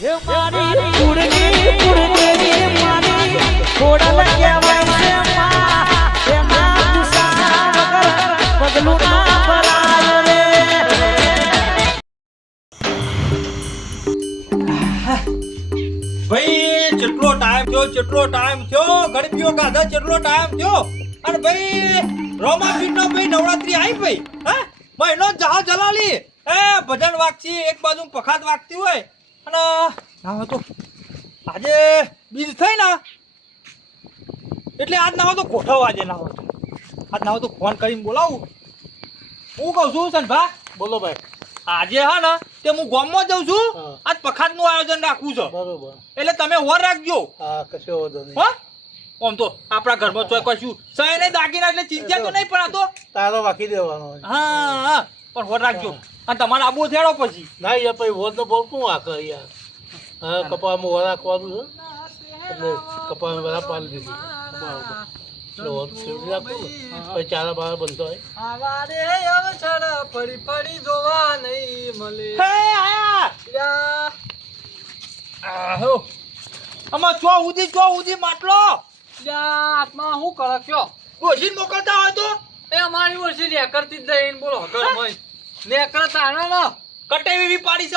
એ મારી કુડની કુડની મારી ખોડલ કહેવાય છે માં એના ગુસ્સા વગર પગલું ના ભરાય રે ભાઈ કેટલો ટાઈમ થયો ગણપીઓ ગાધા કેટલો ટાઈમ થયો અને ભાઈ રોમાપીર નો ભાઈ નવરાત્રી આવી ભાઈ હા મહિનો જહા જલાલી ભજન વાગતી એક બાજુ પખાત વાગતી હોય અને ના તો આજે બીજ થઈ ને એટલે આજ ના તો ગોઠવ આજે ના હોય આજ ના તો ફોન કરીને બોલાવું હું કહું છું સનભા બોલો ભાઈ આજે હા ને તે હું ગામમાં જઉં છું આજ પખાત નું આયોજન રાખવું છે બરોબર એટલે તમે હોર રાખજો હા કશો વાંધો નહીં હા આમ તો આપણા ઘરમાં ચોય કશું સહી નહીં દાગીના એટલે ચિંતા તો નહીં પણ આ તો તારો વાકી દેવાનો હા હા પણ હોર રાખજો અને તમારે આબુ થેડો પછી ના યાર પછી વોદ નો બહુ શું વાક યાર હા કપામાં વર રાખવાનું છે એટલે કપામાં વરા પાડી દીધી બરાબર એટલે વોદ સેવડી રાખવું ને પછી ચારા બાર બનતો હોય આવારે અવસર ફરી ફરી જોવા નહીં મળે હે આયા આહો અમાર ચો ઉધી માટલો આત્મા હું કરે કયો ડોશીને મોકલતા હોય તો એ અમારી વર્ષી નેકરતી જ દઈને બોલો ઘરમાં નેકરતા ને કટેવી પાડી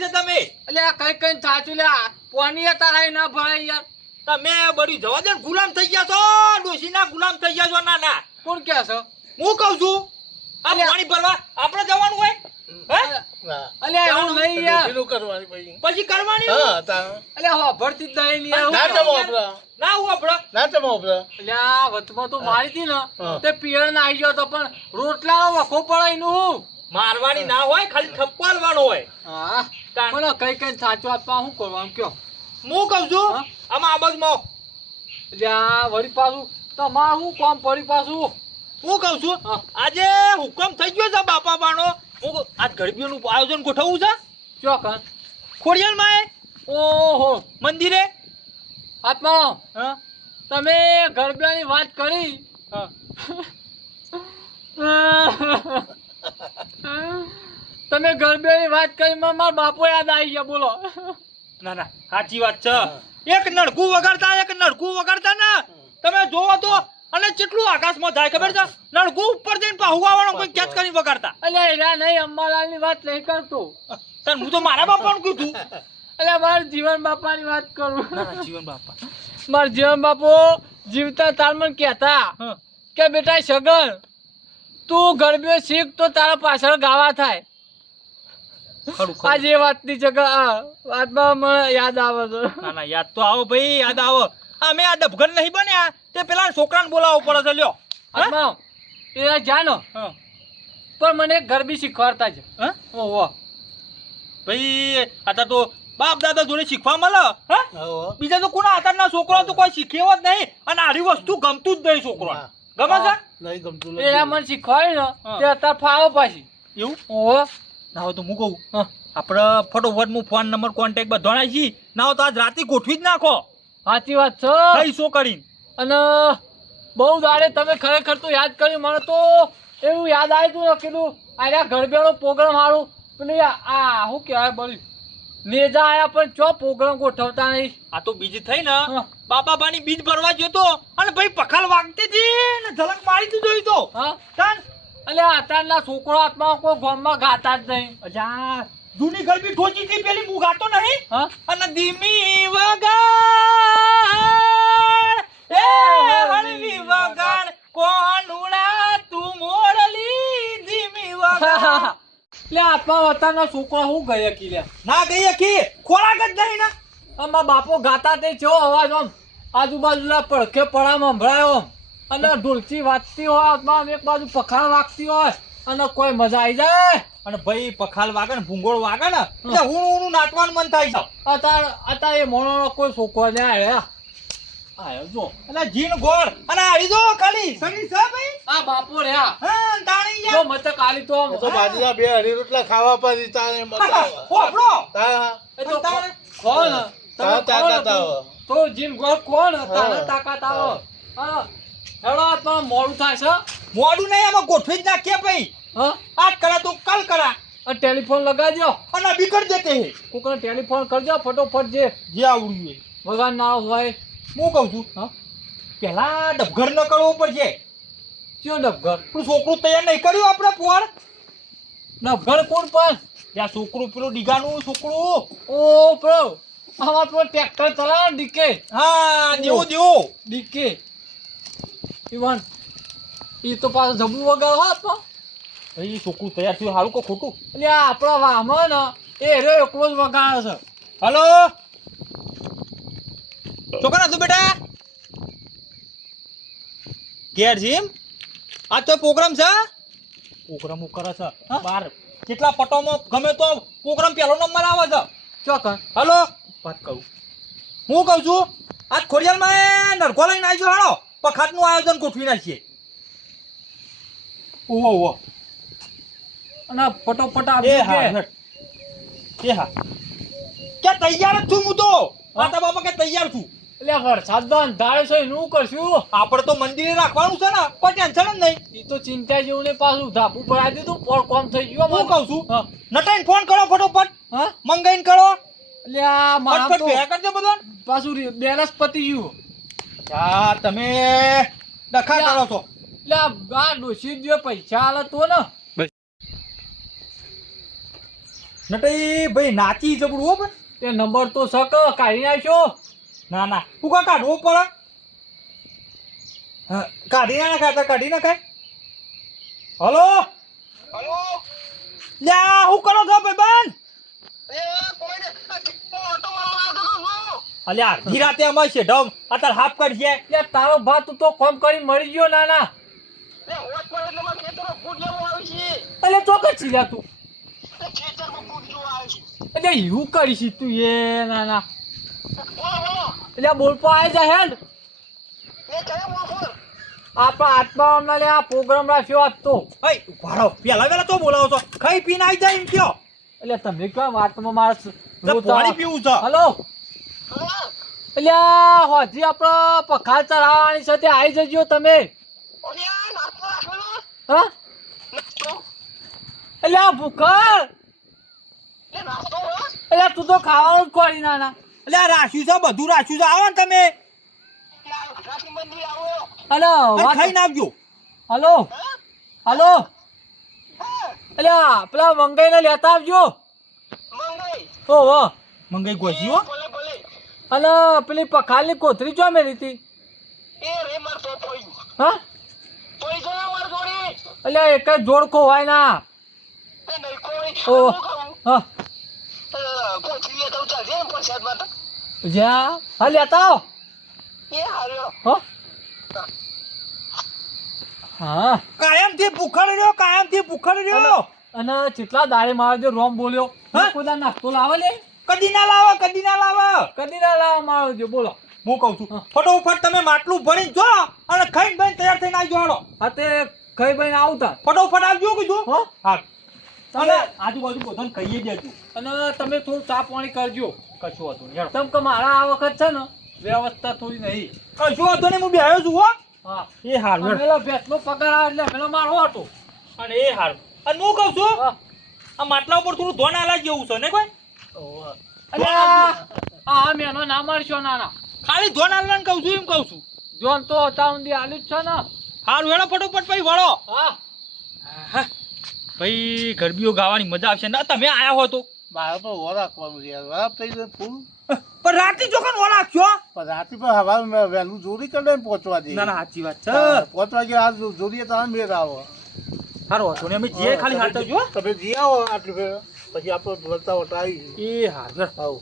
છે તમે એટલે આ કઈ સાચું લે પોની તારા ના ભરાય યાર તમે બડી જવા દે ને ગુલામ થઈ ગયા છો ડોશીના ગુલામ થઈ ગયા છો ના કોણ કે છે હું કહું છું આ પાણી ભરવા આપણે જવાનું હોય હે ના અલ્યા એવું નહીં યાર એનું કરવાની પછી પછી કરવાની હા તા અલ્યા હો ભરતી જ દઈ નહીં ના ચમો આપડા ના હું આપણો ના ચમો આપડા અલ્યા વચમાં તો મારી હતી ને હા. તે પિયર ના આવી ગયો તો પણ રોટલાનો વખો પડે એનું મારવાની ના હોય ખાલી ઠપકારવાનો હોય હા તાણ. બોલો કઈ સાચું આપવા શું કરવાનું કયો હું કહું છું હા? આમાં આબાજમાં અલ્યા વળી પાછું તમારું શું કામ પડી પાછું હું કહું છું હા. આજે હુકમ થઈ ગયો છે બાપા બાનો હું આજ ગરબીઓનું આયોજન ગોઠવવું છે કયો કર ખોડિયાલમાં ઓહો મંદિરે આત્મા હા તમે ગરબાની વાત કરી હા તમે ગરબાની વાત કરી મારા બાપો યાદ આવી ગયા બોલો ના સાચી વાત છે એક નળકું વગાડતા ને તમે જોવો તો અને કેટલું આકાશમાં જાય ખબર છે નળકું ઉપર જઈને પાહુવાવાળો કોઈ કેચ કરીને વગાડતા અલ્યા એરા નહીં અંબાલાલની વાત નહીં કરતો તાર હું તો મારા બાપાનું કીધું અલ્યા મારા જીવન બાપાની વાત કરું ના જીવન બાપા મારા જીવન બાપો જીવતા તાર મને કહેતા હા કે બેટા સગન તું ગરબીઓ શીખ તો તારા પાછળ ગાવા થાય ખરું આ જે વાતની જગ્યા વાતમાં મને યાદ આવે છે ના યાદ તો આવો ભાઈ યાદ આવો અમે આ ડબગન નહીં બન્યા તે પેલા છોકરાને બોલાવવો પડે છે લ્યો આત્મા એ જાનો હા પણ મને ગરબી શીખવાડતા જ હા ઓહો ભાઈ આતા તો બાપ દાદા જોડે શીખવા મળે હા હા બીજા તો કોના આતાના છોકરો તો કોઈ શીખેવો જ નહીં અને આરી વસ્તુ ગમતું જ નહીં છોકરો હા. ગમે છે નહીં ગમતું એ મને શીખવાડ્યું હા. ને તે અત્યારે ફાવો પાછી એવું ઓહો ના હોય તો હું કહું હા. આપણે ફટોફટ હું ફોન નંબર કોન્ટેક્ટ બધો નાખી ના હોય તો આજ રાતે ગોઠવી જ નાખો સાચી વાત છે શો કરીને અને બહુ દાડે તમે ખરેખર તો યાદ કર્યું મને તો એવું યાદ આવ્યું ને કીધું આ ગરબેનો પ્રોગ્રામ સારું પેલું આ શું કહેવાય બોલી નેજા આયા પણ ચો પ્રોગ્રામ ગોઠવતા નહીં આ તો બીજ થઈ ને હા. બાપા બાની બીજ ભરવા જતો અને ભાઈ પખાલ વાગતી હતી ને ઝલક મારી દીધો ઈ તો હા તાન એટલે અત્યારના છોકરો હાથમાં કોઈ ગામમાં ગાતા જ નહીં અજા જૂની ગરબી ઠોચી હતી પેલી હું ગાતો નહીં હા અને ધીમી વગાડ એ હળવી વગાડ કોનુડા તું મોરલી ધીમી વગાડ એટલે હાથમાં અત્યારના છોકરા શું ગયા કીધા ના ગઈ અખી ખોરાક જ નહીં ને આમાં બાપો ગાતા તે છો અવાજ આમ આજુબાજુના પડખે પડામાં સંભળાયો આમ અને ઢોલકી વાગતી હોય આમાં એક બાજુ પખાળ વાગતી હોય અને કોઈ મજા આવી જાય અને ભાઈ પખાલ વાગે ને ભૂંગોળ વાગે ને એટલે હું નાચવાનું મન થાય છે અત્યારે એ મોણોનો કોઈ છોકરો ને આયો જો એટલે જીન ગોળ અને આડી જો ખાલી સગી છે ભાઈ આ બાપો રહ્યા હા તાણી જો મત કાલી તો આમ તો બાજુના બે હરી રોટલા ખાવા પાડી તારે મજા આવે હોપડો તા એ તો કોણ તા તાકાત આવે તો જીમ ગોળ કોણ તારે તાકાત આવો હા હેડો આ મોડું થાય છે મોડું નહીં આમાં ગોઠવી જ નાખીએ ભાઈ હા આજ કરા તો કાલ કરા અને ટેલિફોન લગાવજો અને અભી કર દેતે હે કોકને ટેલિફોન કરજો ફટોફટ જે આવડ્યું એ વગાડ ના હોય હું કહું છું હા પેલા ડબઘર ન કરવો પડશે કયો ડબઘર પેલું છોકરું તૈયાર નહીં કર્યું આપણે પુવાડ ડબઘર કોણ પણ ત્યાં છોકરું પેલું ડીગાનું છોકરું ઓ પ્રો અમાર પેલો ટ્રેક્ટર ચલાવે ને ડીકે હા દેવો ડીકે ઈવન ઈ તો પાછું જબલું વગાડ હોત તો ભાઈ છોકરું તૈયાર થયું સારું કે ખોટું એટલે આ આપણા વાહમાં ને એ રે એકલો જ વગાડે છે હલો છોકરા તું બેટા ઘેર જીમ આ તો પ્રોગ્રામ છે પ્રોગ્રામ કરે છે બાર કેટલા પટોમાં ગમે તો પ્રોગ્રામ પહેલો નંબર આવે છે ચોકન હલો વાત કહું હું કહું છું આજ ખોડિયાલમાં નરખો લઈને આવજો હાલો પખાતનું આયોજન ગોઠવી નાખીએ ઓહો અને ફટોફટ એ આપી હા કે હેડ. એ હા કે તૈયાર જ છું હું તો માતા બાપા કે તૈયાર છું એટલે વરસાદ નો અંધારે છે એનું કરશું આપણે તો મંદિરે રાખવાનું છે ને કોઈ ટેન્શન જ નહીં એ તો ચિંતા જેવું ને પાછું ધાબુ ભરાઈ દીધું પર કોમ થઈ ગયો હું કહું છું હા નટાઈને ફોન કરો ફટોફટ હા મંગાઈને કરો એટલે આ મારા ફટફટ તો ભેગા કરજો બધા પાછું બેલેન્સ પતી ગયું હા તમે ડખા કરો છો એટલે આ ડોસી દે પૈસા આલે તો ને નટાઈ ભાઈ નાચી જબડું હો પણ તે નંબર તો સક કાઢી નાખ્યો ના ના હું કા કાઢવો પડે હા કાઢી ના ખાતા કાઢી ના ખાય હલો હલો લ્યા હું કરો છો ભાઈબંધ એ કોઈને ઓટો વાળો અલ્યા અડધી રાતે અમાર છે ઢમ અત્યારે હાફ કાઢીએ એટલે તારો ભા તું તો કોમ કરી મરી ગયો નાના એ હોટ પર એટલે માં ખેતરો ફૂટ લેવો આવી છે એટલે ચોક્કસ છીલ્યા તું તે ખેતરમાં ફૂટ જોવા આવી છે એટલે એવું કરીશ તું એ નાના બોલો એટલે બોલપો આવી જાય હેડ એ કયા બોલ આપણા આત્મા હમણાં લે આ પ્રોગ્રામ રાખ્યો આજ તો હઈ ભાડો પેલા વેલા તો બોલાવો છો ખાઈ પીને આવી જાય એમ કયો એટલે તમે કેમ આત્મા માણસ પાણી પીવું છે હલો હા એટલે હોજી આપણે પખાલ ચઢાવવાની સાથે આવી જજો તમે ઓય નાસ્તો રાખેલો હા નાસ્તો એટલે આ ભૂખર એ નાસ્તો હો એટલે તું તો ખાવાનું જ કોરી નાના એટલે આ રાખ્યું છે બધું રાખ્યું છે આવો ને તમે રાશી મંદિર આવો હલો અને ખાઈને આવજો હલો હલો હા એટલે પેલા મંગાઈને લેતા આવજો મંગાઈ ઓહો મંગાઈ ગોજી હો ભલે ભલે અને પેલી પખાલની કોથરી ચો મેલી હતી એ રે માર તો પોઈ હા પોઈ જો માર જોડી એટલે એક જ જોડ ખોવાય ના એ નહીં કોઈ ઓહ. હું કહું હા કોચી લે તો ચાલજે ને પ્રસાદ માટે જ્યાં હા લેતા આવો એ હાર્યો હો હા કાયમથી ભૂખડ રહ્યો અને કેટલા દાડે મારો જે રોમ બોલ્યો હા? કોદા નાસ્તો લાવે લે કદી ના લાવો કદી ના લાવે મારો જે બોલો હું કહું છું હા. ફટોફટ તમે માટલું ભરી જો અને ખાઈને ભાઈ તૈયાર થઈને આવજો હાલો હા તે ખાઈ ભાઈ આવતા ફટોફટ આવજો કીધું હો હા તમે- અને આજુબાજુ બધાને કહીએ દેજો અને તમે થોડું ચા પાણી કરજો કશું હતું નહીં તમ કે મારા આ વખત છે ને વ્યવસ્થા થોડી નહીં કશું હતું નહીં હું બેહ્યો છું હો હા એ હારું પેલો ભેંસનો પગાર આવે એટલે પેલો મારો હતો અને એ હારું અને હું કહું છું હા આ માટલા ઉપર થોડું ધોન આલા જેવું છે ને કોઈ અને આ મેનો ના મારશો નાના ખાલી ધોન આલવાનું કહું છું એમ કહું છું જોન તો અત્યાર સુધી આલ્યું જ છે ને હારું હેડો ફટોફટ પછી વળો હા ભાઈ ગરબીઓ ગાવાની મજા આવશે ના તમે આયા હો તો મારે તો વર રાખવાનું છે યાર બરાબર થઈ જાય ફૂલ પણ રાતે ચોકન વળાક્યો પણ રાતે પણ હવા વહેલું જોડી કરી દે પહોંચવા દે ના ના સાચી વાત છે પહોંચવા ગયા આ જોડીએ તમે મેર આવો હારું હતું ને અમે જે ખાલી હાલતા જો તમે જી આવો આટલી ફેર પછી આપણે વળતા વળતા આવી એ હારું આવો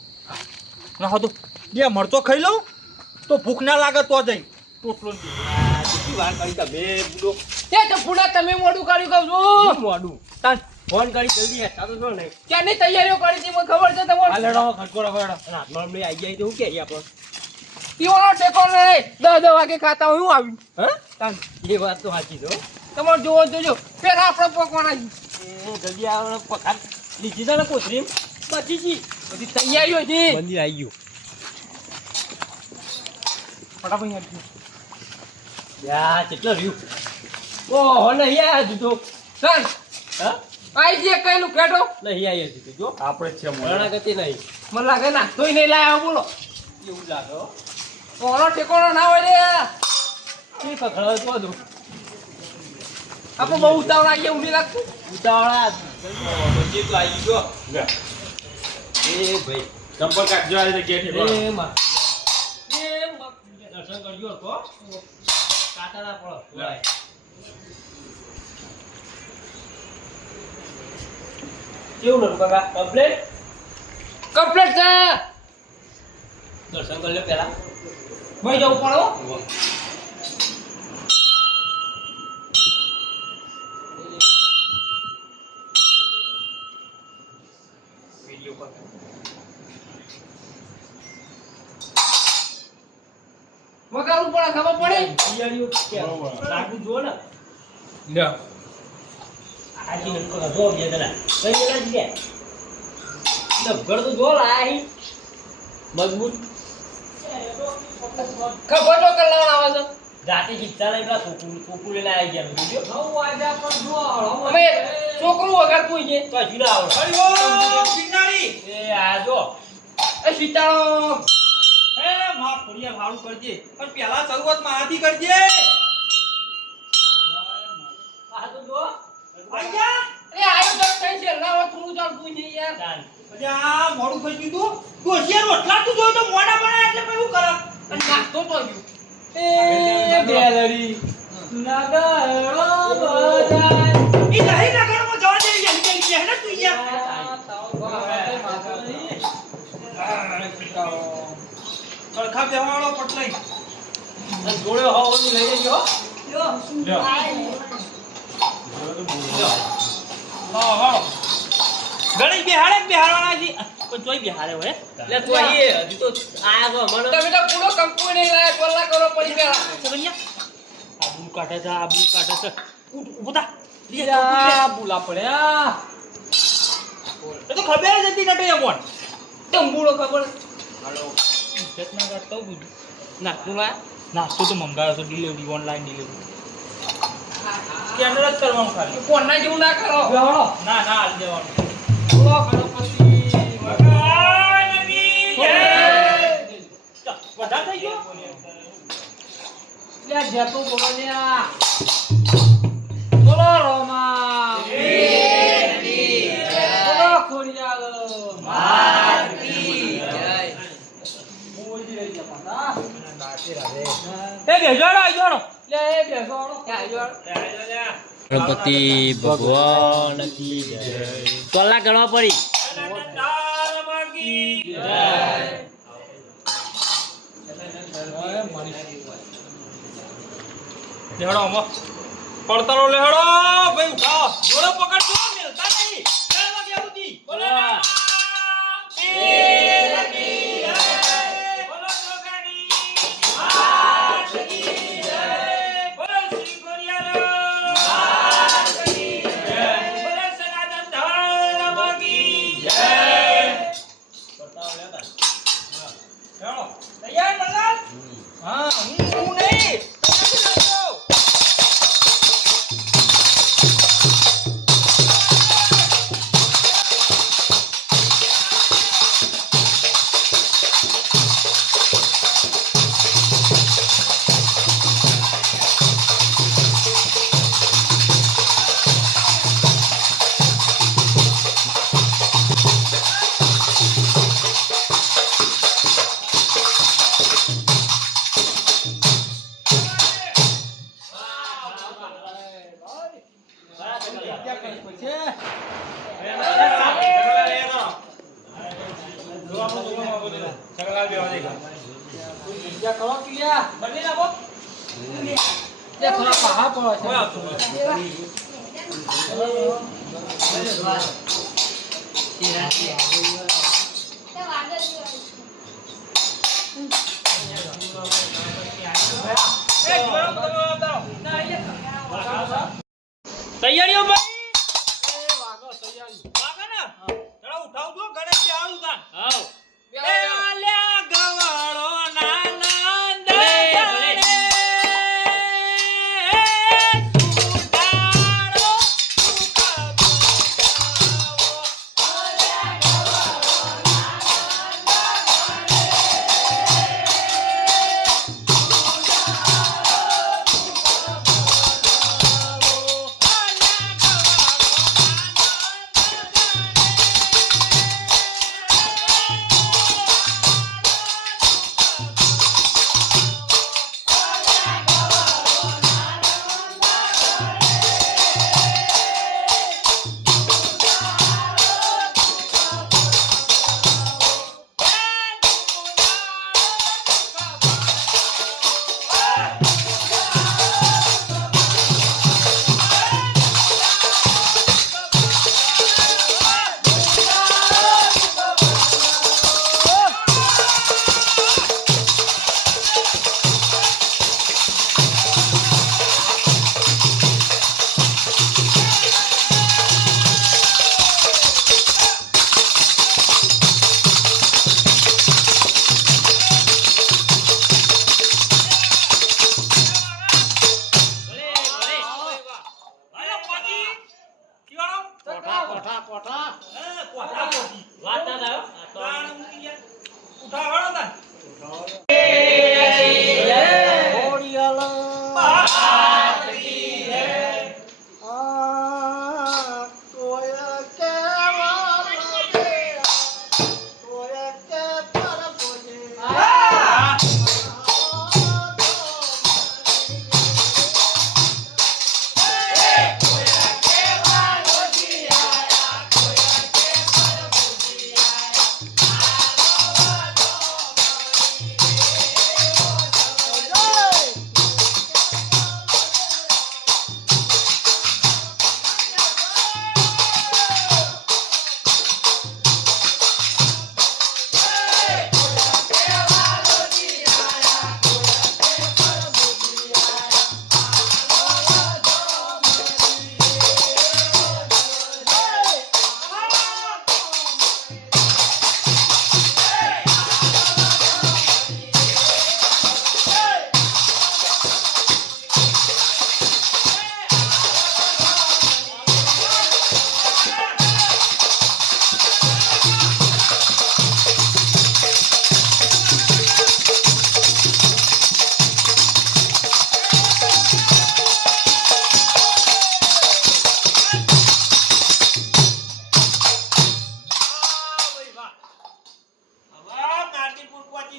ના હા તો બે મરચો ખાઈ લઉં તો ભૂખ ના લાગે તો જઈ ટોટલો કેટલી વાર કરી તમે બુડો તે તો ફૂડા તમે મોડું કર્યું કહું છું મોડું તાન ફોન કરી જલ્દી ચાલો છો ને ક્યાંની તૈયારીઓ કરી હતી મને ખબર છે તમને હાલેડો ખટકો રાખો રાતમાં અમને આવી જાય તો હું કે આપણે પીવાનો ટેકો નહીં 10 વાગે ખાતા હોય હું આવી હા તાન એ વાત તો સાચી છે હો. તમારે જોવો જોજો પેલા આપણે પોકવાના એ જલ્દી આવે પકાર લીધી છે ને કોથરી બચી છી બધી તૈયારીઓ હતી મંદિર આવી ગયું ફટાફટ યાર યા કેટલો રહ્યું ઓહો નહીં આ દીધો સર હા આઈ જે કઈનું કેટો નહીં આવી હતી જો આપણે છે શરણાગતિ નહીં મને લાગે ના તોય નહીં લાયો બોલો એવું લાગે હો. કોનો ઠેકોણો ના હોય રે ઈ પકડાવે તો દો આપણે બહુ ઉતાવળ આવીએ એવું નહીં લાગતું ઉતાવળા જીત લાગી ગયો એ ભાઈ ચંપલ કાઢજો આ રીતે ગેટ એ માં દર્શન કરજો તો કાટાડા પડો ભાઈ કેવું નતું કાકા કમ્પ્લેટ કમ્પ્લીટ છે દર્શન કરી લો પેલા ભાઈ જવું પડો વગાડવું પડે ખબર પડે તૈયારીઓ કે લાગુ જો ને લ્યો આજી નકો જો બે જણા કઈ જણા છે ઘર તો જો લાઈ મજબૂત ખબર તો કલાણ આવે છે જાતે ખીચા લઈ પેલા છોકરું લઈને આવી ગયા બીજો અમે છોકરું વગાડતું છે તો હજુ ના આવડે હરી ઓમ કિનારી એ આ જો એ સીતાળો હે માં ખોડિયા ભાડું કરજે પણ પહેલા શરૂઆતમાં આથી કરજે આ તો જો આયા એ આયો તો કઈ છે ના હોય થોડું ચાલતું છે યાર ચાલ અરે આ મોડું થઈ ગયું તું હોશિયાર રોટલા તું જોઈ તો મોડા બના એટલે પછી શું કરે અને નાખતો તો ગયું એ બેલડી નગરો બજાય ઈ નહીં નગરમાં જવા દે યાર નીકળી ગયા ને તું યાર કળખા બેવાળો પટલાઈ જોડે હોવ ની લઈ લેજો હા હા ગણી બેહાડવાના છે પણ જોઈ બેહાડે હોય લે તો એ હજી તો આયા તો મને તમે તો પૂરો કંપની લાયક કોલા કરો પડી પેલા આબુ કાઢે છે ઉભો થા યા બુલા પડ્યા એ તો ખબર જ હતી નટે કોણ તંબુડો ખબર ઇજ્જતના કરતો બુજ નાસ્તો લાય નાસ્તો તો મંગાવ્યો તો ડિલિવરી ઓનલાઈન ડિલિવરી સ્કેનર જ કરવાનું ખાલી કોણના જેવું ના કરો બેહળો ના હાલ દેવાનું બોલો ગણપતિ બધા થઈ ગયો લે જેતો બોલો ને આ બોલો રોમા બોલો ખોડિયાલ બોલજી રહી જા પાછા એ બેજાડો આઈ જાડો લે એ બેસો ક્યાં આવ્યો ગણપતિ ભગવાન કી જય તોલા ગણવા પડી લેહડો અમો પડતારો લેહડો ભાઈ ઉઠાવો જોડો પકડજો મેલતા નહીં ચાલવા ગયા ઉતી બોલો ના એ લકી જય બોલો જોગાડી હાથ કી જય બોલો શ્રી ગોરિયાલો હાથ કી જય બોલો સનાતન ધર્મ કી જય પડતાઓ લેતા લેહડો તૈયાર મલ્લાલ હા હું નહીં તૈયારીઓ ભાઈ વાગો ને ચલો ઉઠાવજો ગણેશ બે આવું તાન આવ એ આલ્યા ગવાળો નાનંદ સુડાળો સુખદો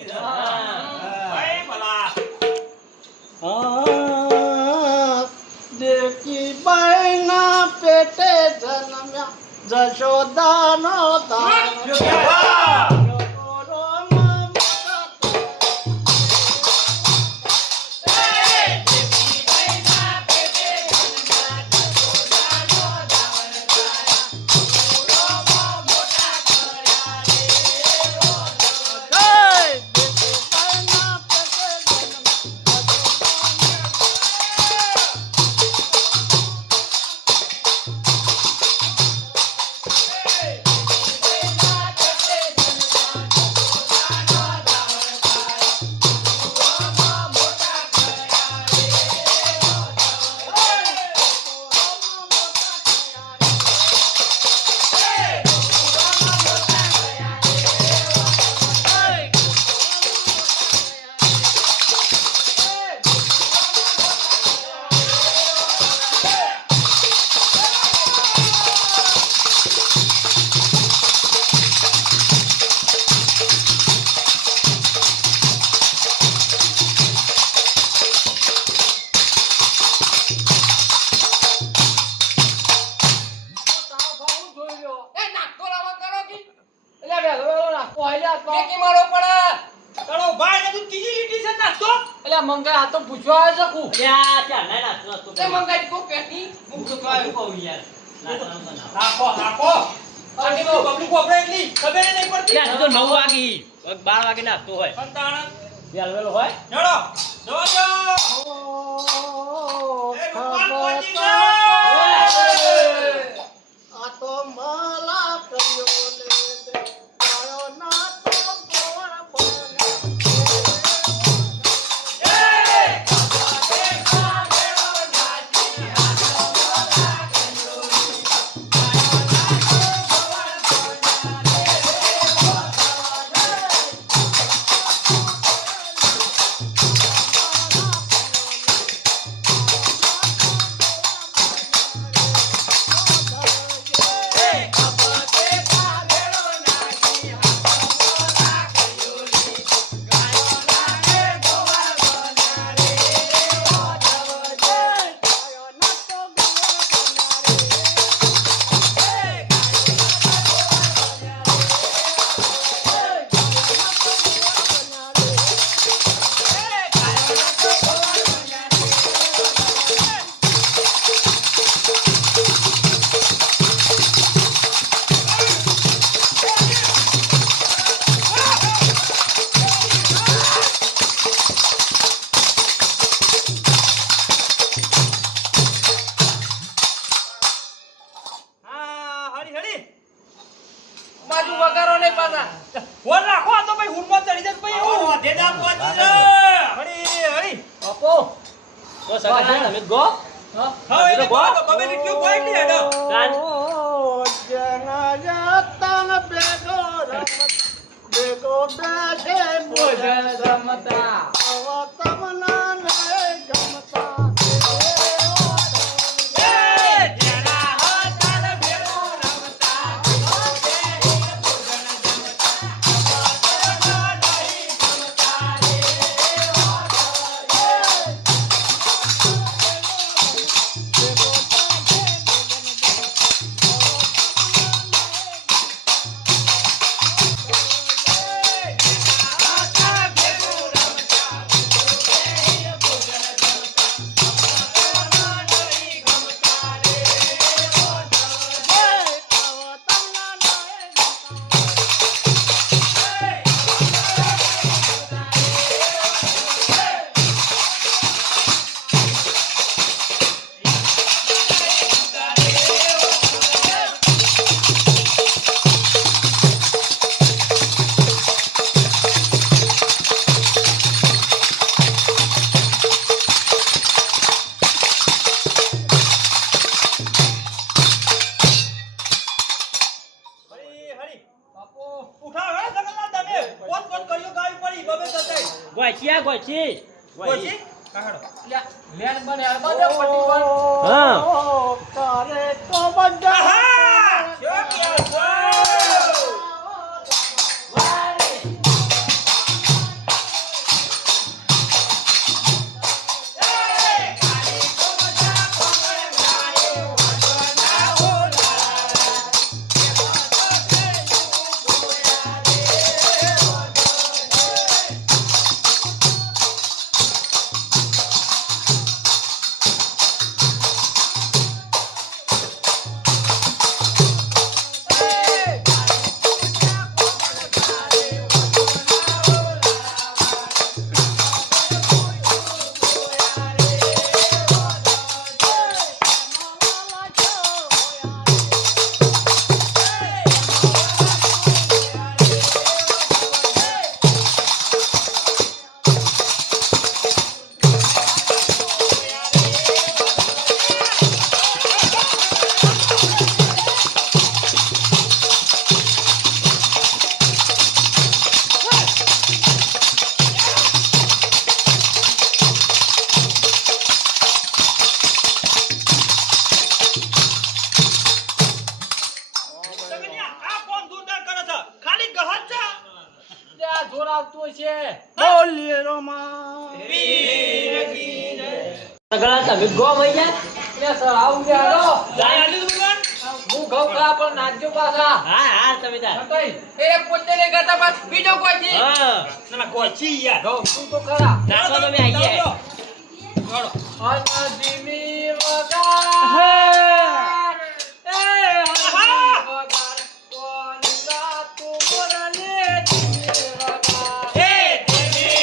વાગી છે ભાઈ ભલા દેવકી બાઈના પેટે જન્મ્યા જશોદાનો તાર મંગાઈ આ તો પૂછવા આવે છે કુ લ્યા ચાલ ના નાસ્તો તે મંગાઈ કો પેટી હું તો કહું યાર નાસ્તો બનાવ નાખો નાખો આની તો પબ્લિક વાપરે એટલી ખબર નહીં પડતી લ્યા તો 9 વાગી 12 વાગે નાસ્તો હોય સંતાણ વેલો હોય જડો જોજો એ ભગવાન પહોંચી ગયો આ તો માલા કર્યો લે આયો ના તો ગોળ બને બાજુ વગારો નહીં પાછા વર રાખો આ તો ભાઈ હુડમાં ચડી જાય ભાઈ એવું દેદા પહોંચી છે હરી હરી બાપો તો સગા તમે ગો હા હવે એને ગો બબે લીટ્યો કોઈ નહીં હેડો તાન બેગો બેઠે ભોજન રમતા તમને ગમતા ગોચિયા ગોચી ગોચી કાઢો લેન બને અરબા દે પટી પર હા તારે તો બધા આહા શું કહો છો આ જોર આવતું હશે. બોલીએ રોમા સગળા તમે ગો મઈ ગયા એટલે સર આવું છે હાલો. જાય આલી દઉં કાન? હું ઘઉં ખા પણ નાચજો પાછા. હા હા તમે તાર નટઈ, એ પોતે ને ગાતા પાછ બીજો કોઈ જી. હા ના ના કોઈ છી યાર ઘઉં તું તો ખરા. નાખો તમે આઈએ ચાલો. અનદીની વગાર એ અનદીની વગાર કોણ ગાતું મોરલે દીની વગાર એ દેવી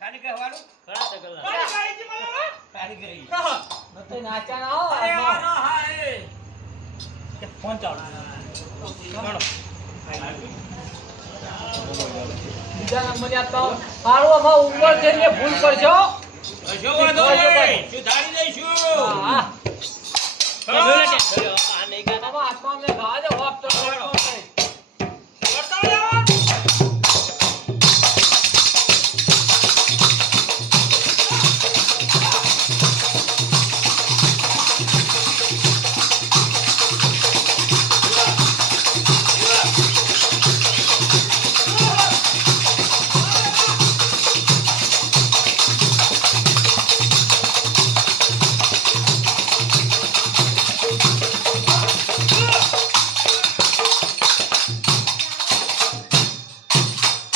ખાલી કહેવાનું ઘણા સગળા ખાલી કહી જી મને કારીગરી હા નટઈ નાચ્યા ના હો. અરે હા ના હા એ કે ફોન ચાલુ ચાલો બીજા નંબરે આપતા હો. હારું આમાં ઉંમર છે ને ભૂલ કરશો. કશો વાંધો નહીં સુધારી દઈશું હા ચલો. આ નહીં ગાતા આમાં હાથમાં અમને ઘા દે હોપ તો ચલો. નહીં. કરતા જાઓ.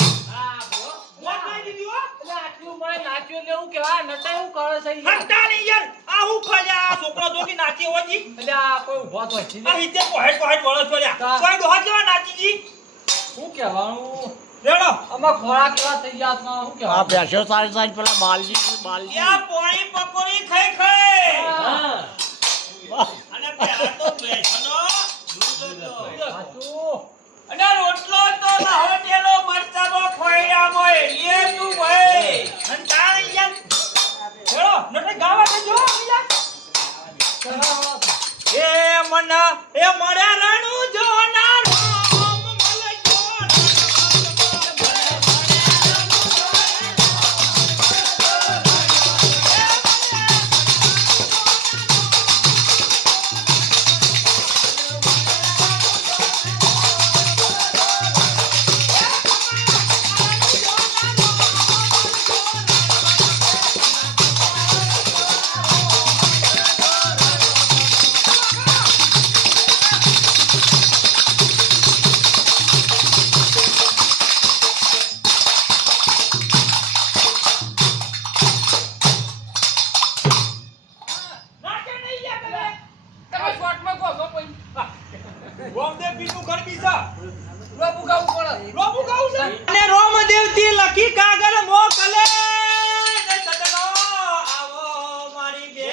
વાત નહીં દીધી હો. એટલે આટલી ઉંમરે નાચ્યું એટલે એવું કહેવાય. નટઈ એવું કરે છે યાર. હંતા નહીં યાર આ હું ખલ્યા આ છોકરો જોગી નાચી હોજી એટલે આ કોઈ ઊભો તો હજી આ નહીં. હિતે કોહેટ વળસ પડ્યા હા. કોઈ ડોહા કેવા નાચીજી શું કહેવાનું? રેડો આમાં ખોરાક કેવા થઈ ગયા છે, શું આ કહેવાનું? બેસો સારી સારી પેલા બાલજી યા પોણી પકોડી ખાઈ ખાઈ હા અને પેલા તો બેસનો દૂધ હતો સાચું. અને રોટલો તો લહોટેલો મરચાનો ખોયામો એ તું ભાઈ હંતા નહીં યાર રેડો નટે ગાવા દેજો ચલો. એ મન એ મળ્યા રણુ જોના રોમ મલ નાચે નહીં યાર તમે શોર્ટમાં કહો, કહો પછી. રોમદેવ પીરનું ઘર બીજા રોપું ગાવું પડે. રોબુ ગાઉં છે અને રોમદેવ થી લખી કાગળ મોકલે ને સજનો આવો મારી બે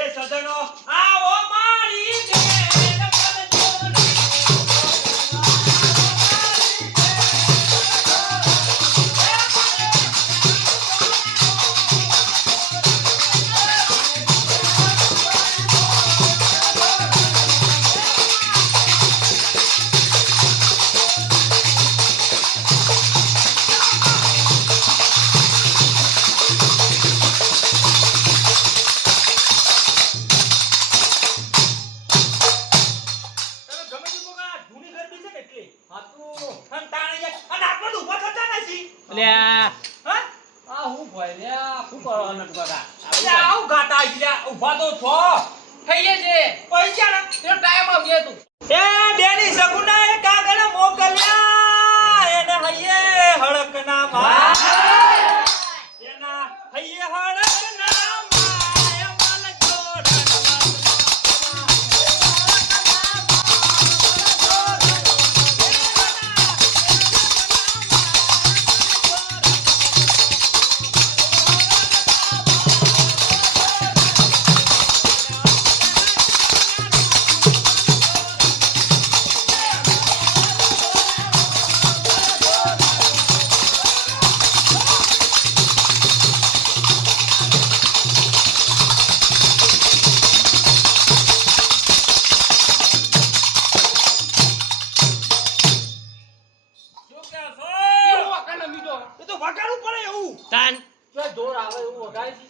એ સજનો આવો મારી બે તમે ગમે તે કોકા જૂની ઘર બી છે ને એટલે સાચું. અને તાણે યાર અને આપણે તો ઊભા થતા નથી એટલે આ હા આ હું ભાઈ લ્યા, શું કરવાનું કાકા? એટલે આવું ગાતા અહીંયા ઊભા તો છો થઈએ છે. પૈસા ના તેનો ટાઈમ આવજે તું. એ બેની સગુના એ કાગળ મોકલ્યા એને હૈયે હળક ના માં એના હૈયે હળક ના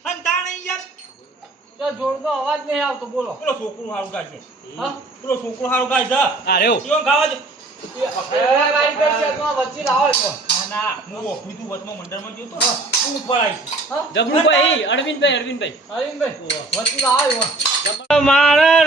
અને તાણે યાર તો જોરનો અવાજ નહીં આવતો બોલો પેલો છોકરું હારું ગાય છે હા પેલો છોકરું હારું ગાય છે અરે ઓ ઈવન ગાવા દે કારીગર છે તો વચ્ચે લાવો તો ના હું ઓફી તું વચમાં મંડળમાં ગયો તો તું ઉપર આવી હા જબરુભાઈ અરવિંદભાઈ હરીનભાઈ વચ્ચે લાવો મારા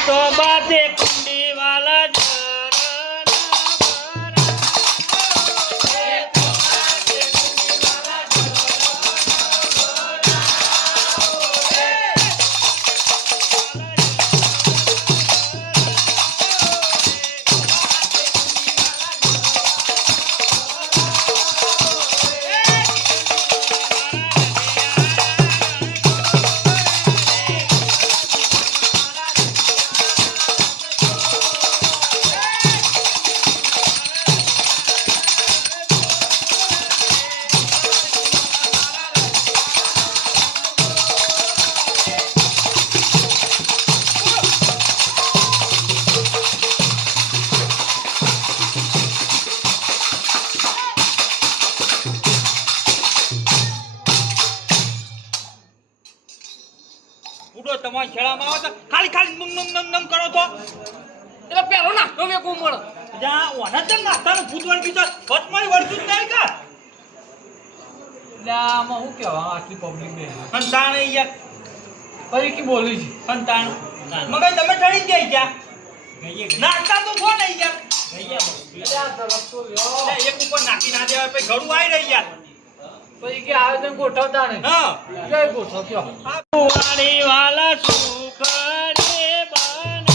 તો બાતે કુંડી વાલા ઉડો તમારા ખેડામાં આવો તો ખાલી ખાલી નમ કરો તો એટલે પેલો નાખતો મેં કોમ મળે જ્યાં ઓના તેમ નાસ્તાનું ભૂત વળગી તો વચમાં વળતું જ નહીં કા એટલે આમાં શું કહેવા આટલી પબ્લિક બે સંતાણે યાર પછી કી બોલી છે સંતાણ મગજ તમે ચડી જાય ગયા નાસ્તા તો છો નહીં યાર એટલે આ તરફ તો લ્યો એક ઉપર નાખી ના દેવાય પછી ઘરું આવી રહી યાર પછી કે આયોજન ગોઠવતા નહીં હા જય ગોઠવ્યો વાળી વાલા સુખડે પણ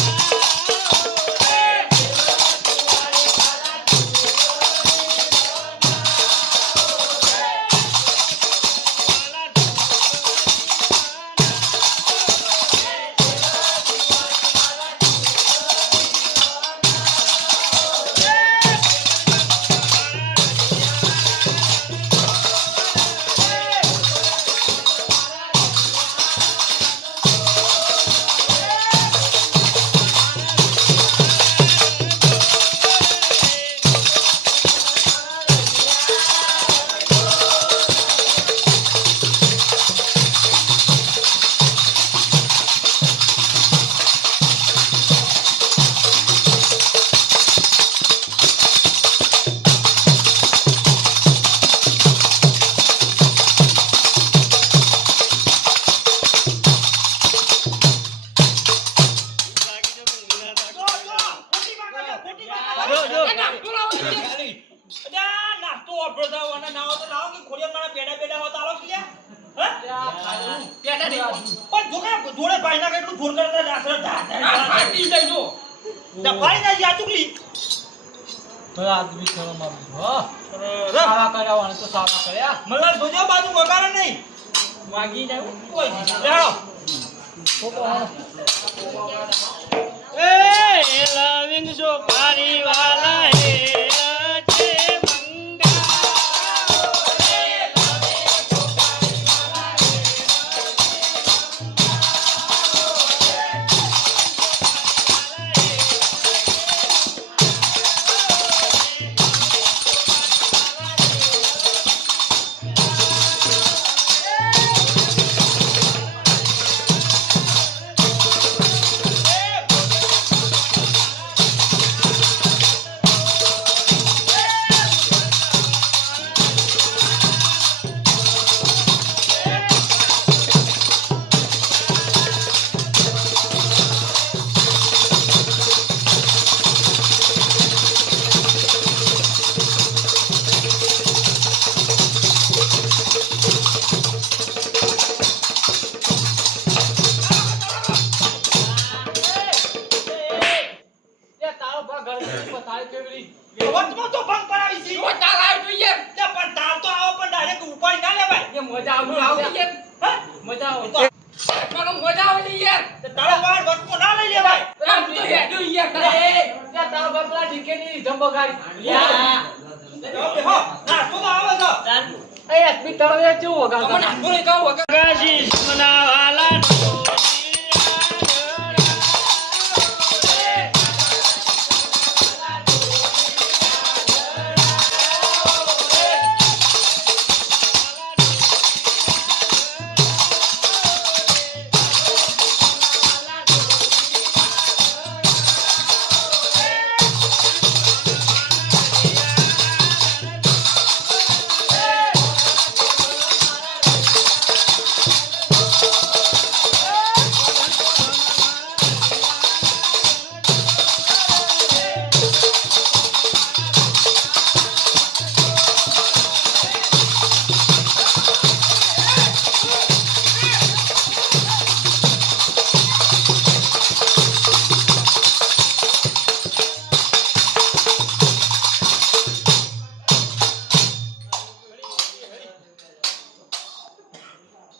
જોડે ભાઈ ના કેટલું જોર કરતા ફાટી જાય જો દફાઈ ના જા ચુકલી ભલા આદમી શરમ આવી હા સારા કર્યા વાળા તો સારા કર્યા મલ્લા જોજો બાજુ વગાડે નહીં વાગી જાય કોઈ લેડો એ લવિંગ સો પારી વાલા હે છે મંગા તારો ભા ઘર પતાય કેવડી વચમાં તો ભંગ પડાવી છે ઓ તાર આવ તું યાર તે પણ તાર તો આવો પણ ડાયરેક્ટ ઉપાડી ના લેવાય એ મજા આવતી યાર હા મજા આવે મને મજા આવે યાર તે તારો વાર વચમાં ના લઈ લેવાય તું તો હેડો યાર ત્યાં તારો બાપલા ઢીકેની જંબો ગાડી હો ના તો આવે છે ચાલુ એ એસપી તળવે ચેવું વગાડતા મને બોલે કહો વગર ગાશી મનાવાલા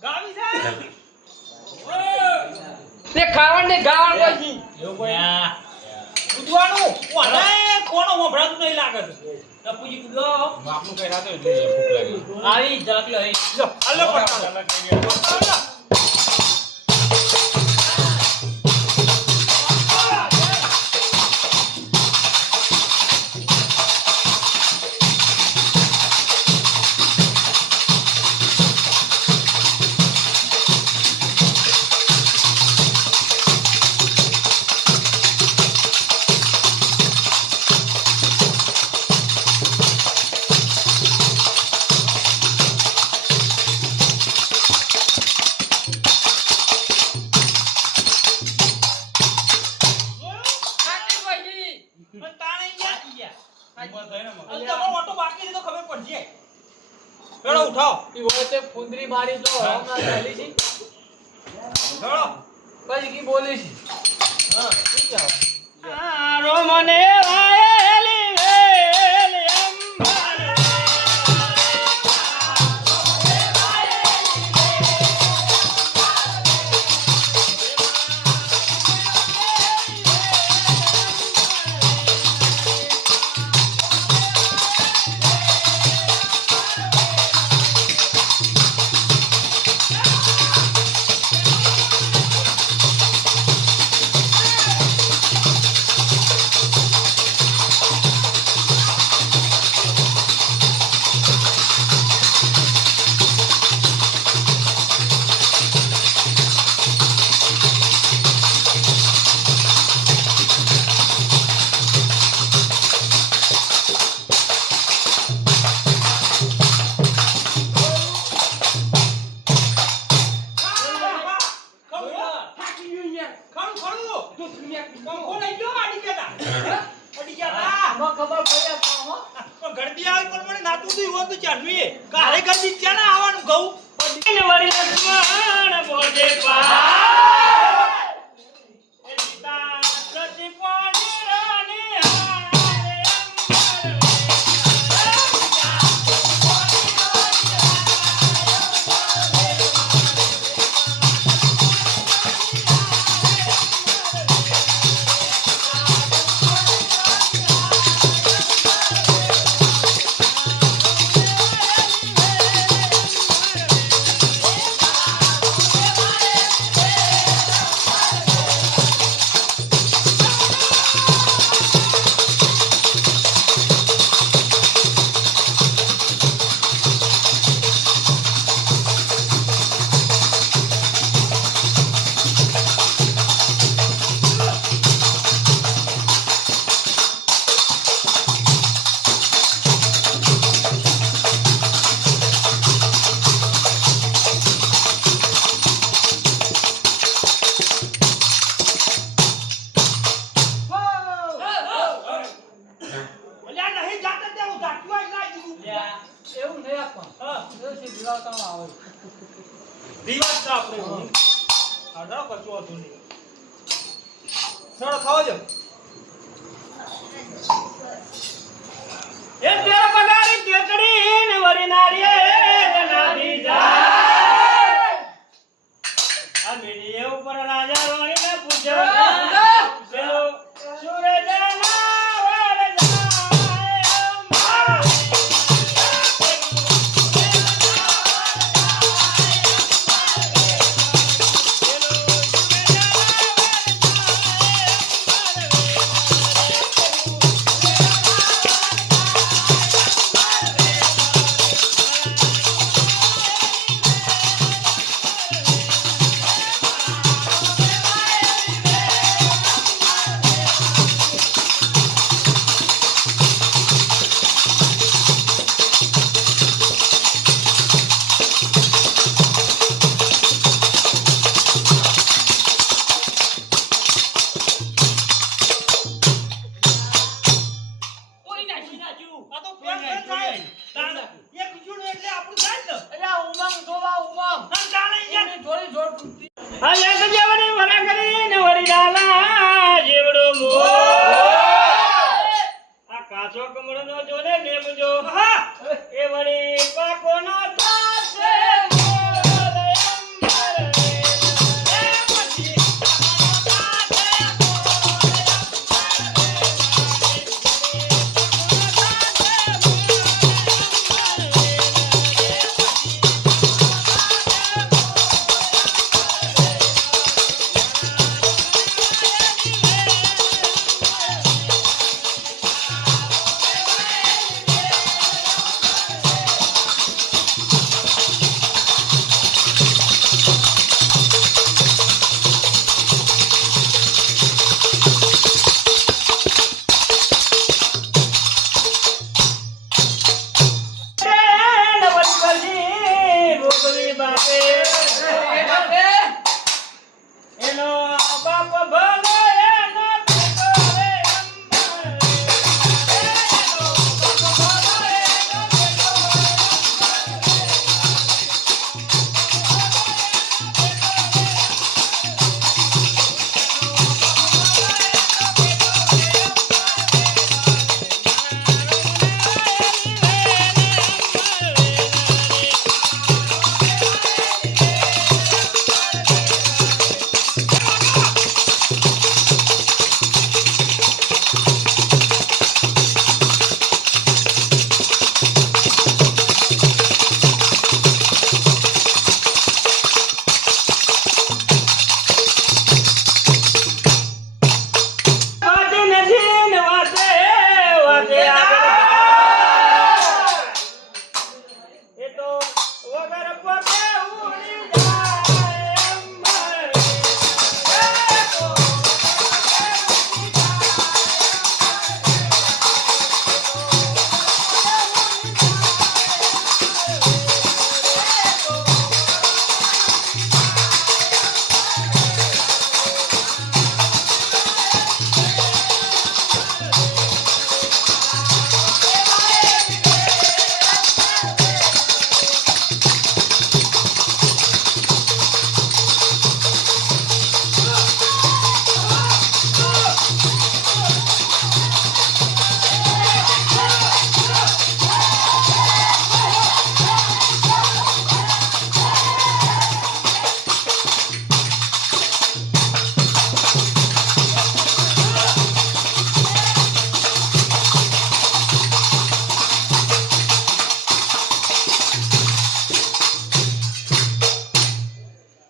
ગાવી છે તે ખાવણ ને ગાવણ પછી એવું કોઈ ઉદવાનું ઓને કોનો વભરાતું નહીં લાગે છે પૂજી કુદો આપનું કઈ રાતો એટલે ભૂખ લાગી આવી ઝડપી હોય લો હાલો પટાલો પણ તાણે યાર અને તમારો ઓટો બાકી છે તો ખબર પડશે હેડો ઉઠાઓ ઈ હોય તે ફુંદરી મારી તો હમણાં ચાલી છે હેડો પછી કી બોલી છે હા શું કહેવાય રો મને વાયેલી વેલ અંબાર કાલે ગરદી ક્યાં ના આવવાનું કહું વળી લક્ષ્મણ બોજે પા એ સીતા રિવાજ છે આપણે આ ના કચો હતું નહીં સર ખાવા જો એ તેર પગારી કેકડી ને વરી નારીએ જનાબી જાય આ મીડિયા ઉપર રાજા રોણી ને પૂછ્યો પેલો સૂરજ ના વર જાય આ તો ફેર થાય તાણ એક બીજું એટલે આપણું થાય ને એટલે આ ઉમંગ જોવા ઉમંગ તાણ તાણ યાર એની થોડી જોડ તૂટતી. આ એક જેવડી વરા કરીને વરી ડાલા જેવડો મો આ કાચો કમળનો જોને નેમજો હા એ વળી પાકોનો થાશે મોર અંબર એ પછી એનો બાપ ભલો એનો બેટો રે અંબર એનો બાપ ભલો એનો બેટો વાતે નથી ને વાતે વાતે એ તો વગર પગે ઉડી જાય અંબર એ તો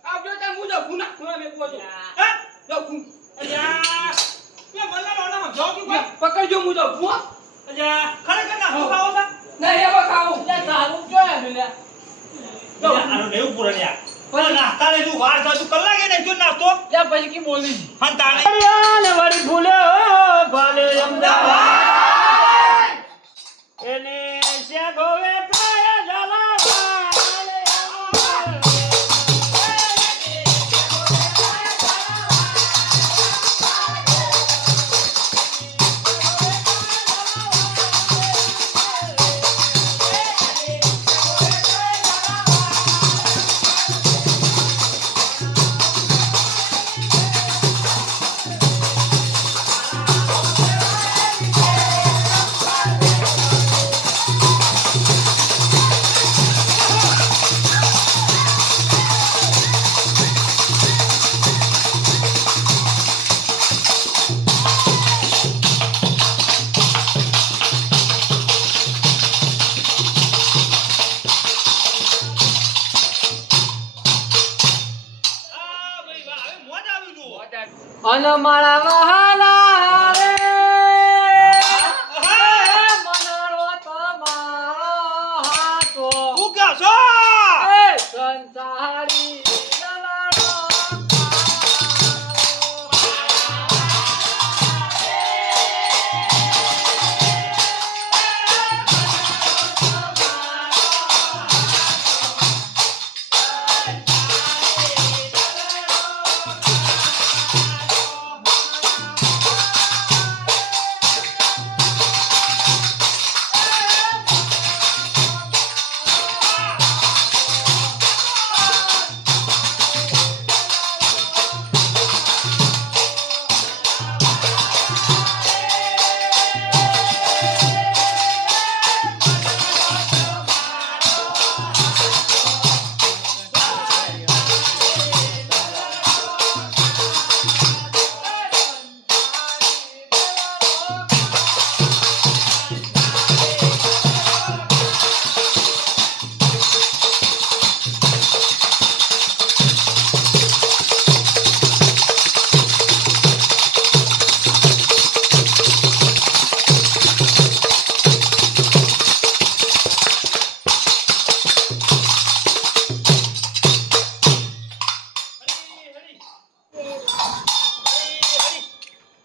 આવજો તાર હું જાઉં ગુના ગુના મેકવો છો. હે જાઉં ગુન. અલ્યા બે મલ્લા વાળા જો કે પકડજો હું જાઉં ગુઆ. અલ્યા ખરેખર ના શું ખાવો છે નહીં હવે ખાવું. એટલે તારું જોયા મેલ્યા. આનો નેવું પૂરા યાર પણ નાસ્તા ને તું વાર થાય તું કલાકે નહીં જો નાસ્તો ત્યાં પછી કી બોલી જી. હન તાણે ને વળી ભૂલ્યો ભાલે અમદાવાદ એને શેગોવે કાય ઝાલા ભાલે અંબર અને મારા વહાલા રે મનારો તમારો હાથો શું કહો છો એ સંસારી દલાલો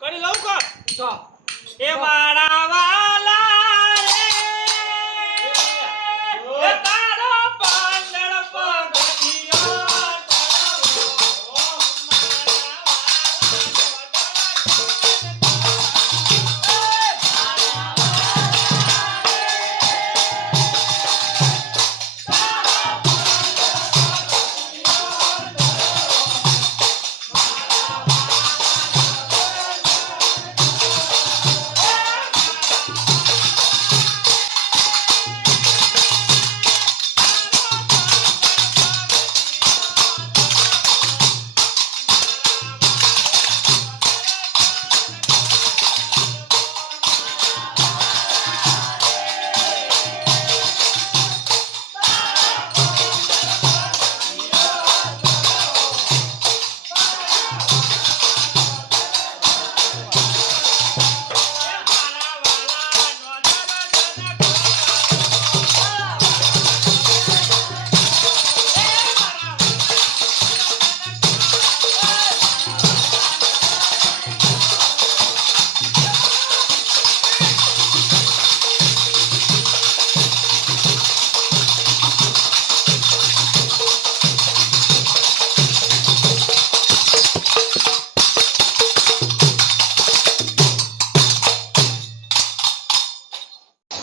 કરી લઉં કો તો એ મારા વાલા રે એ તારો પાંદડ પગથિયો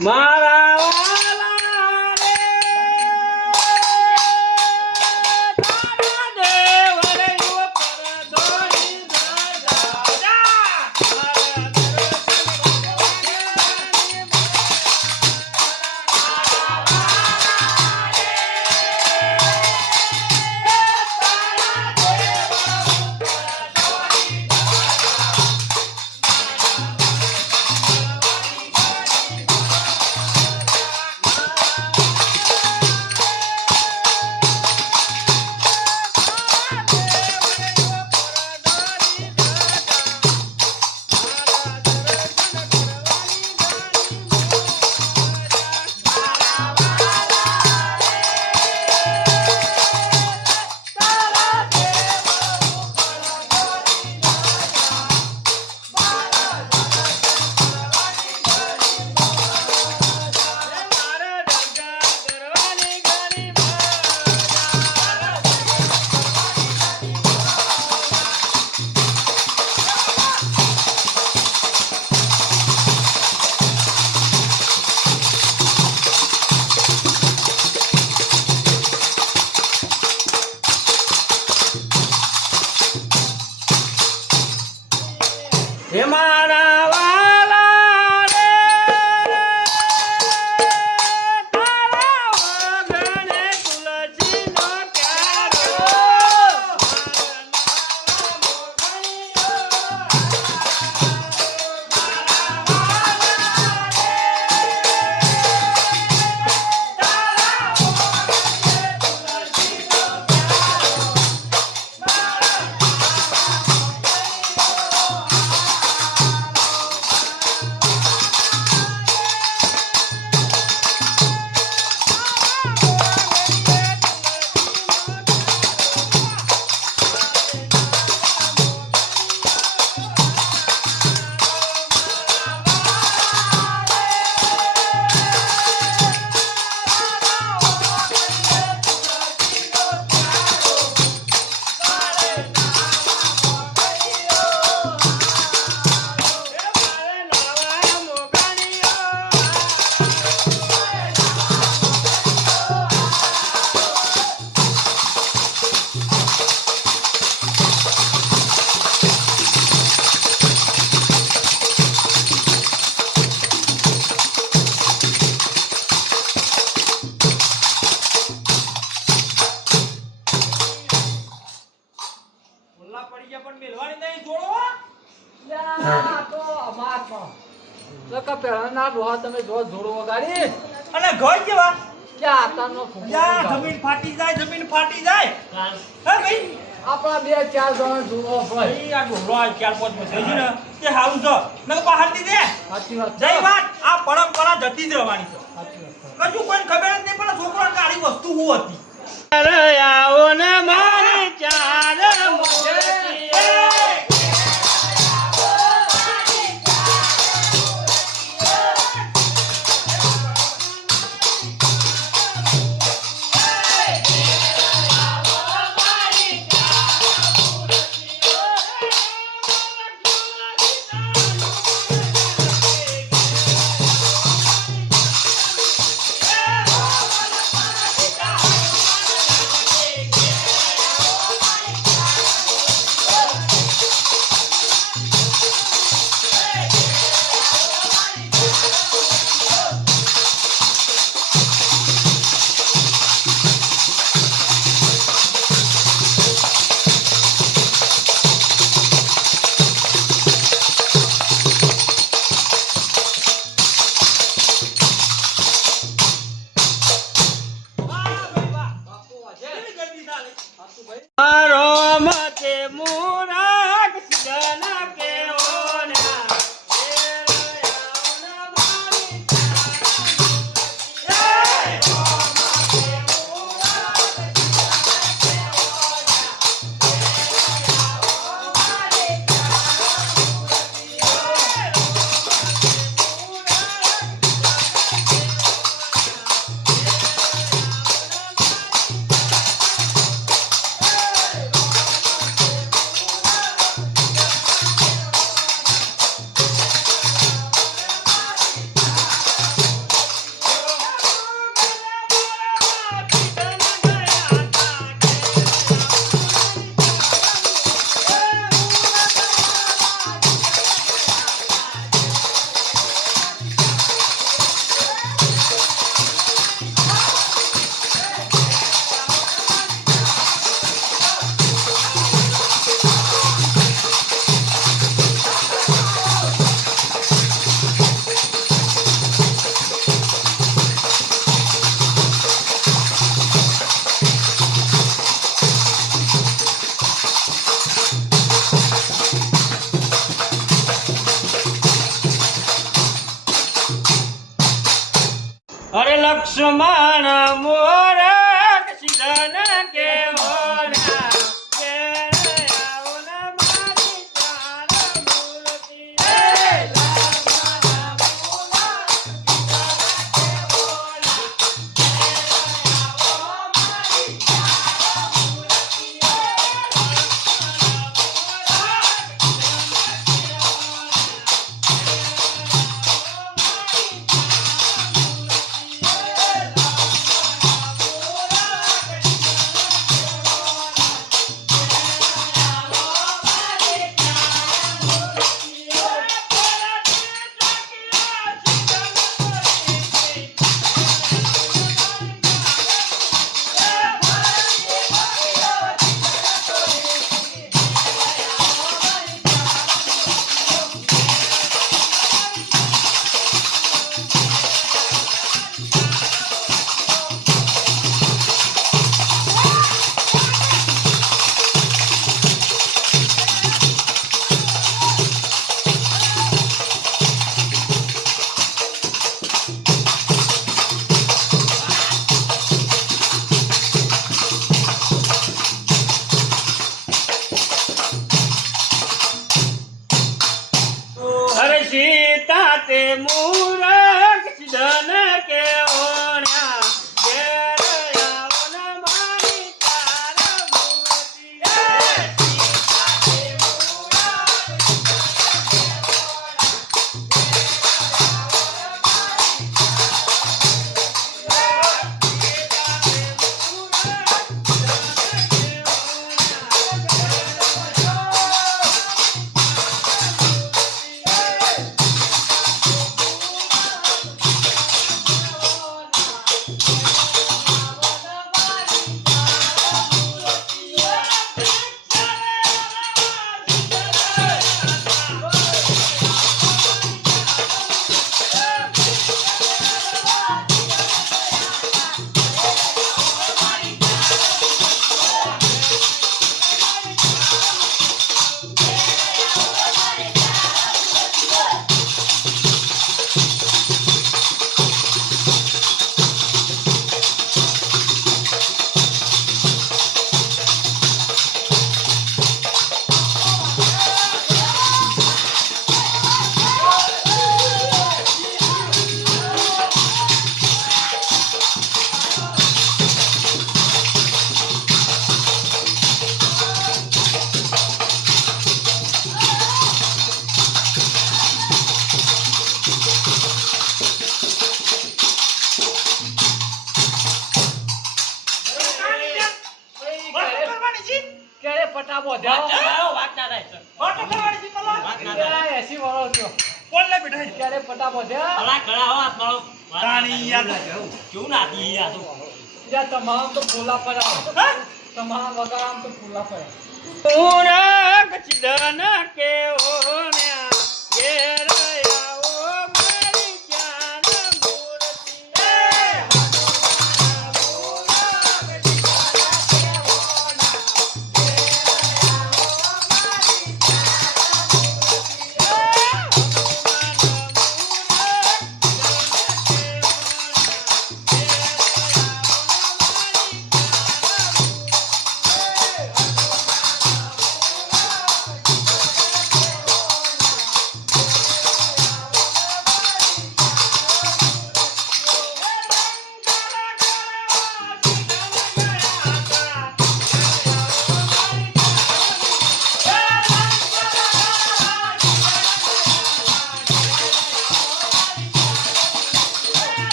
મારા વાલા રે તારા દેવ રે યુ પર દોડી હે મારા વાલા રે તારા વગણે તુલસીનો ક્યારો આ તો અમારમાં. લકા પહેલાના ડોહા તમે જો જોડો વગાડી અને ઘર કેવા ક્યાં આતાનો ફૂંકો યા વગાડો. જમીન ફાટી જાય કાલ હે ભાઈ આપણા 2-4 જણા જોડો ભાઈ. ભાઈ આ ઢોલો આ 4-5 વર્ષ થઈ ગયું ને તે હારું છે નકર બહારથી દે સાચી વાત છે. જઈ વાત આ પરંપરા જતી જ રહેવાની છે સાચી વાત છે. કશું કોઈને ખબર જ નહીં પણ છોકરાને કાળી વસ્તુ શું હતી આવો ને મારી ચાર મૂર્તિ મારો મતે મુરાદ સિદ્ધના કેવોના અરે લક્ષ્મણ મોરક સિદ્ધના કેવોના મારી ચાર મૂર્તિ અરે સીતા તે મૂરખ સિદ્ધના કેવોના ઘેર આવો ને મારી ચાર મૂર્તિ સીતા તે નહીં વળો છો કોણ લે બેટા ત્યારે ફટાફટ હે અલા કળા હો આત્માનો તાણી યાર. કેવું નાતી આ તો ત્યાં તમામ તો ફૂલા પડ્યા તમામ વગર આમ તો ફૂલા પડ્યા પૂરક ચિદન કેવો ન્યા ઘેર આવો મારી જ્ઞાન મૂર્તિ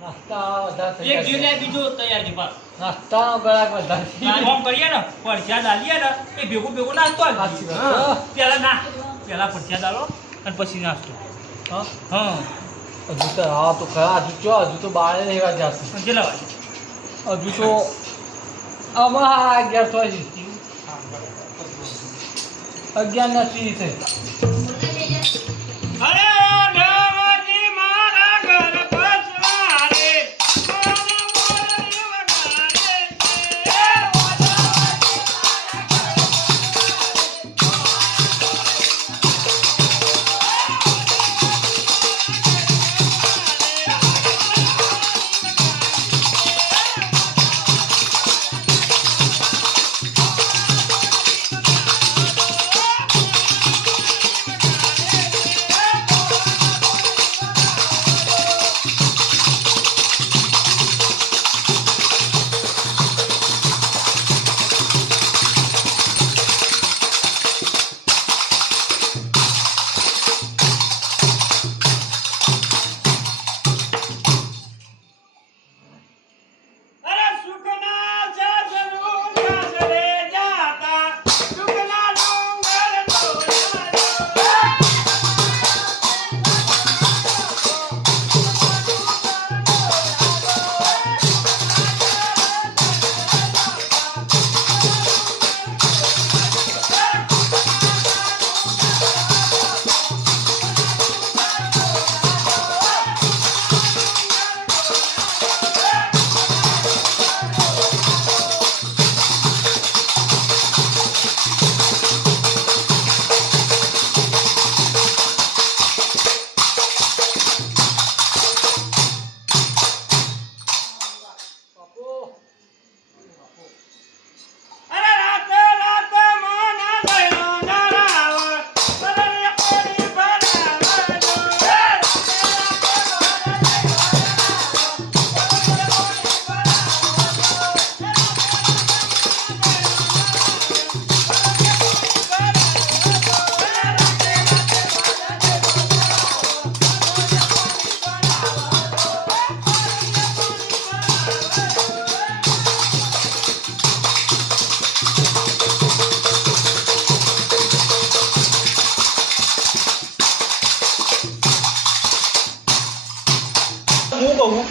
નાસ્તા વધારે થઈ એક ગયા જીવ બીજો તૈયાર છે પાસ નાસ્તાનો ગળાક વધારે ફોન કરીએ ને પરસ્યાદ આલીએ ને એ ભેગું ભેગું નાસ્તો સાચી આલીએ. વાત. હા. પેલા પરસ્યાદ આલો અને પછી નાસ્તો હા હા હજુ તો હા તો ખરા હજુ તો બારે રહેવા જશે અને કેટલા વાગે હજુ તો આમાં 11 થાય છે 11 નથી થઈ અરે દેવજી મારા ઘર પછવાડે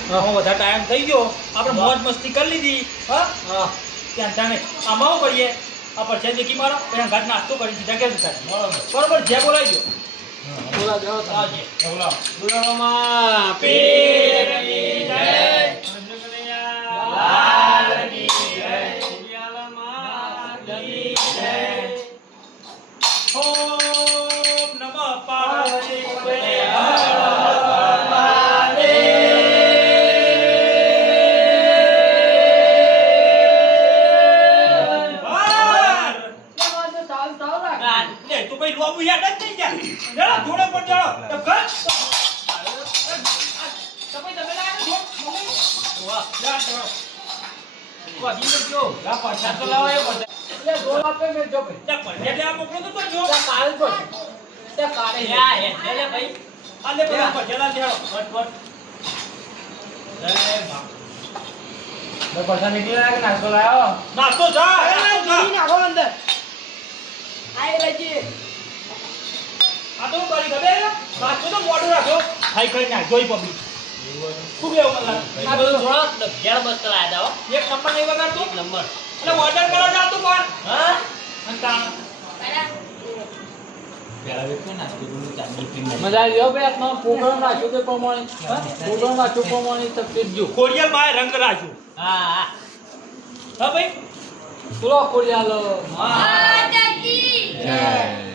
આમાં વધારે ટાઈમ થઈ ગયો આપણે મોજ મસ્તી કરી લીધી હા હા ત્યાં તાને આમાં શું કરીએ આ પરછાઈ દેખી મારો પછી ઘાટ નાસ્તો કરી દીધા કે બરોબર જે બોલાવી દો બોલા જાઓ તમે. આવજે બોલાવો બોલાવામાં પીરની જય લાલ કી જય ઓમ નમઃ પાર્વતી લે તું ભાઈ લોબુ યાદ જ નહીં જા જરા થોડો પણ જાઓ તો ઘર તમે લાગે છો વાહ જા તો વા દીનો જો લા પાછા તો લાવો એ પડે એટલે ગોળ આપે મેં જો ભાઈ જા પણ એટલે આ મોકલો તો જો ત્યાં કાળ તો છે. ત્યાં કાળે છે. યા હે લે ભાઈ આલે પણ પછેલા દેડો વટ વટ જય મા મેં પાછા નીકળી રહ્યા કે નાસ્તો લાવ્યો નાસ્તો જા નાખો અંદર આય રજી આ તો કરી ખબર નાસ્તો તો મોડું રાખો ખાઈ ખાઈ નાખ જોઈ પબી શું કેવું કલાક આ બધું થોડો ઘેર મસ્ત લાયા હો એક નંબર નહીં વગાડતો એક નંબર એટલે ઓર્ડર કરવા જાતું પણ હા અને તાણ મજા આવી ગયો ભાઈ આપનો પ્રોગ્રામ રાખ્યો તે પ્રમાણે પ્રોગ્રામ રાખ્યો પ્રમાણે તકલીફ જો ખોડિયાલ માં રંગ રાખ્યું હા હા હા ભાઈ બોલો ખોડિયાલો હા જય